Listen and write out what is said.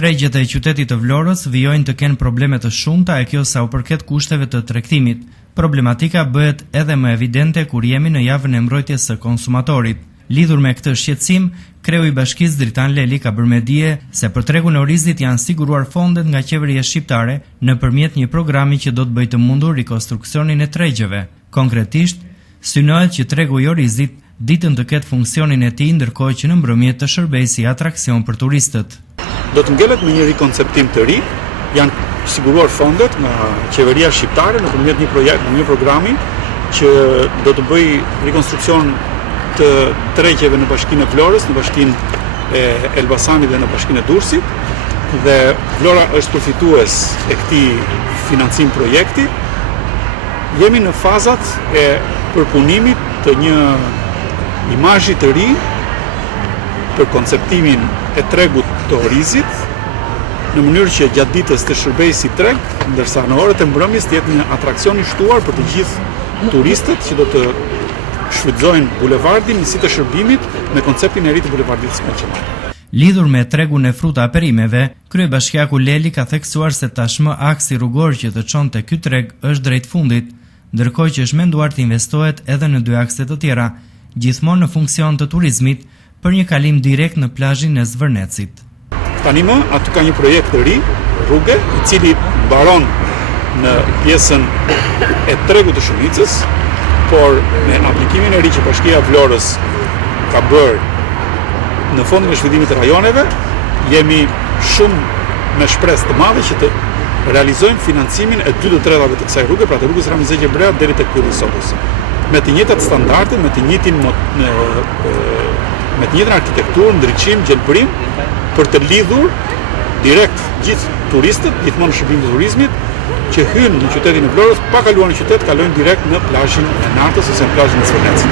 Tregjet e qytetit të Vlorës vijojnë të kenë probleme të shumta e kjo sa u përket kushteve të tregtimit. Problematika bëhet edhe më evidente kur jemi në javën e mbrojtjes së konsumatorit. Lidhur me këtë shqetësim, kreu i bashkisë Dritan Leli ka bërë me dije se për tregun e orizit janë siguruar fondet nga qeveria shqiptare nëpërmjet një programi që do të bëjë të mundur rikonstruksionin e tregjeve. Konkretisht, synohet që tregu i orizit ditën të ketë funksionin e tij ndërkohë që në mbrëmjet të shërbejë si atraksion për turistët. Do të ngelet me një rikonceptim të ri, janë siguruar fondet nga qeveria shqiptare nëpërmjet një projekt, një programi që do të bëjë rikonstruksion të tregjeve në bashkinë e Vlorës, në bashkinë e Elbasanit dhe në bashkinë e Durrësit, dhe Vlora është përfitues e këtij financim projekti. Jemi në fazat e përpunimit të një imazhi të ri për konceptimin e tregut të orizit, në mënyrë që gjatë ditës të shërbejë si treg, ndërsa në orët e mbrëmjes të jetë një atraksion i shtuar për të gjithë turistët që do të shfrytëzojnë bulevardin si të shërbimit me konceptin e ri të bulevardit Skanqemaj. Lidhur me tregun e fruta perimeve, kryebashkiaku Leli ka theksuar se tashmë aksi rrugor që të çonte ky treg është drejt fundit, ndërkohë që është menduar të investohet edhe në 2 akse të tjera, gjithmonë në funksion të turizmit, për një kalim direkt në plazhin e Zvërnecit. Tani më aty ka një projekt të ri, rruge, i cili mbaron në pjesën e tregut të Shënicës, por me aplikimin e ri që Bashkia e Vlorës ka bërë në fondin e zhvillimit të rajoneve, jemi shumë me shpresë të madhe që të realizojmë financimin e 2 të tretave të kësaj rruge, pra të rrugës Rami Zegje Brea deri tek Pylli i Sokës. Me të njëjtat standarde, me të njëjtin arkitekturë, ndriçim, gjelbërim, për të lidhur direkt gjithë turistët, gjithmonë në shërbimin e turizmit, që hynë në qytetin e Vlorës, pa kaluar në qytet, kalojnë direkt në plazhin e Nartës ose në plazhin e Zvërnecit.